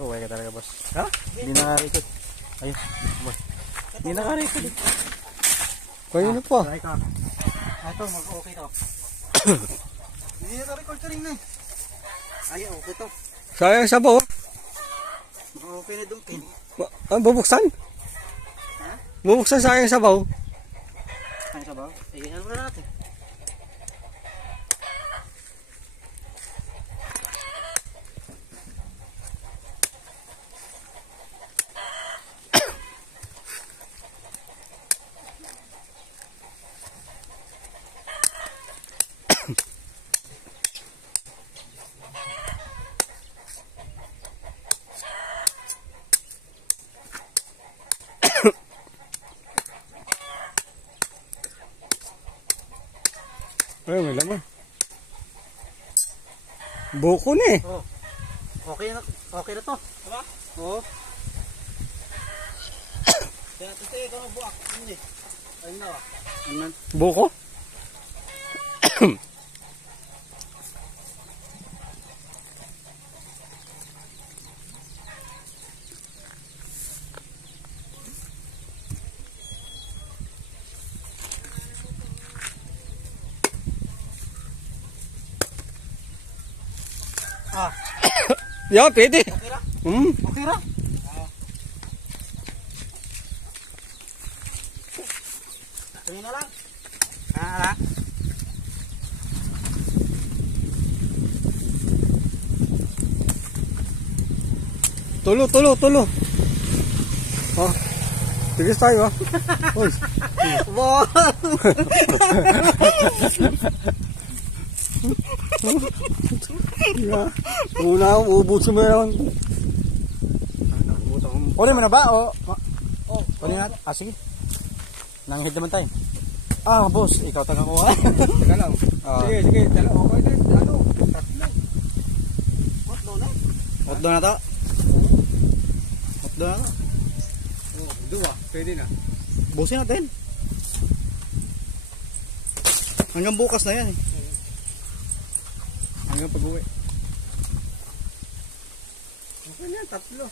Suway ka talaga, boss. Ha? Hindi naka-record. Ayun, boss. Hindi naka-record. Kaya yun po. Try ka. Ito, mag-okay to. Hindi naka-record ka rin na. Ay, okay to. Sayang sabaw. Mag-okay na dungkin. Bubuksan? Ha? Bubuksan sayang sabaw. Ang sabaw? Eh, ano na natin? Ay, may laman. Buko na eh. Oh. Okay na to. Diba? Oo. Kaya ito ito na buwak. Hindi. Ayun na. Ayun. Buko? Ah. Yeah, pwede. Okay ra? Hmm. Okay ra? Tingin na lang. Ah. Tulo. Oh. Tigis tayo ah. Uy. Wow. Una akong ubusin mo yun. Uli mo na ba? Oh. Uli na. Ah, sige. Nanghid naman tayo. Ah, boss. Ikaw tagakuha. Teka lang. Sige. Dalawa. Okay na. Ano? Tatlo. Hotdo na? Hotdo na to? Hotdo na to? Oh, dua. Pwede na. Busin natin. Hanggang bukas na yan eh. Hanggang pag-uwi. Okay na, tatlo.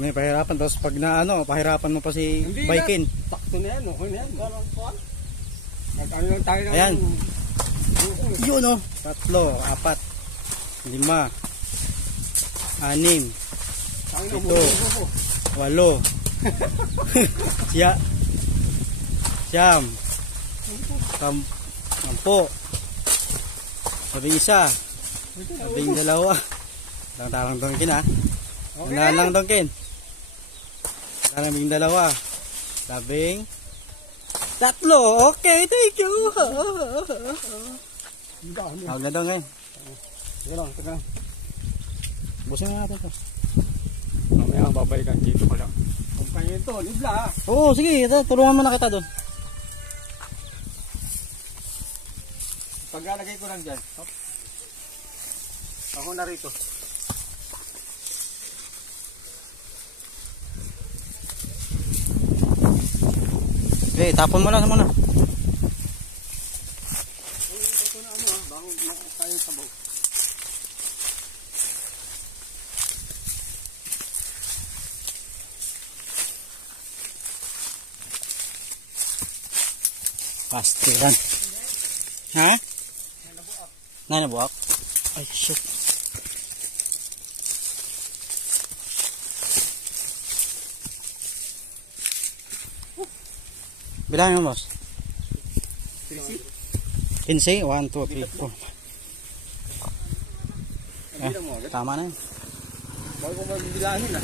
May pahirapan. Tapos pag na pahirapan mo pa si Baikin. Sakto na yan. Okay na yan. Ganun po. Nag-ano lang tayo ng... Ayan. Yun o. 3, 4, 5, 6, 7, 8, 9, 10, 11, 12, Tarang dongkin ha. Okay. Lang dongkin. Tarang 2, 13. Okay, thank you. Huwag na dong ngayon. Teka lang. Busin na natin to. Mamaya ang babalikan dito ko lang. Kung kayo ito, libla ha. Oo, sige. Tulungan mo na kita doon. Paglalagay ko lang dyan. Hop. Ako na rito. Okay, tapon mo lang muna. Ito na ano ha, bago kayong sabaw. Pastiran. Ha? Nabuak? Ay, shit. Bilangin mo, boss. 15? 1, 2, 3, 4. Tama na yun. Bago ko magbilahin ha.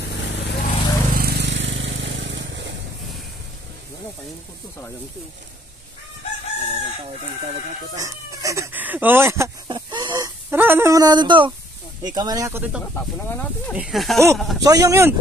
Ano, kayo ko ito, sayang ito. Tawag natin ito. Mamaya. Taranan mo natin to. Kamera ko dito. Tapon na nga natin. Oh, sayang yun.